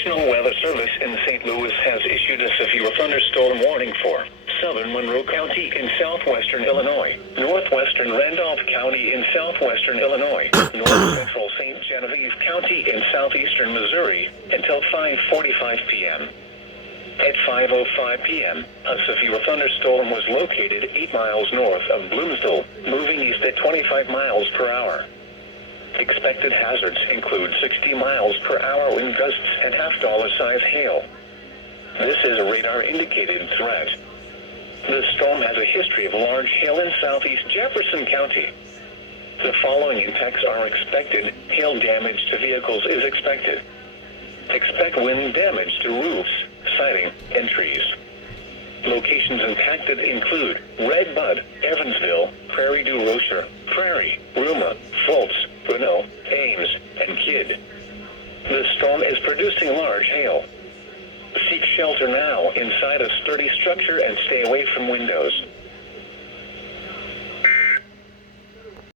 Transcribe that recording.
National Weather Service in St. Louis has issued a severe thunderstorm warning for southern Monroe County in southwestern Illinois, northwestern Randolph County in southwestern Illinois, north central St. Genevieve County in southeastern Missouri until 5:45 p.m. At 5:05 p.m., a severe thunderstorm was located 8 miles north of Bloomsdale, moving east at 25 miles per hour. Expected hazards include 60 miles per hour wind gusts and half-dollar-size hail. This is a radar-indicated threat. The storm has a history of large hail in southeast Jefferson County. The following impacts are expected. Hail damage to vehicles is expected. Expect wind damage to roofs, siding, and trees. Locations impacted include Red Bud, Evansville, Prairie du Rocher, Prairie, Ruma, Fultz, Grinnell, Ames, and Kidd. The storm is producing large hail. Seek shelter now inside a sturdy structure and stay away from windows.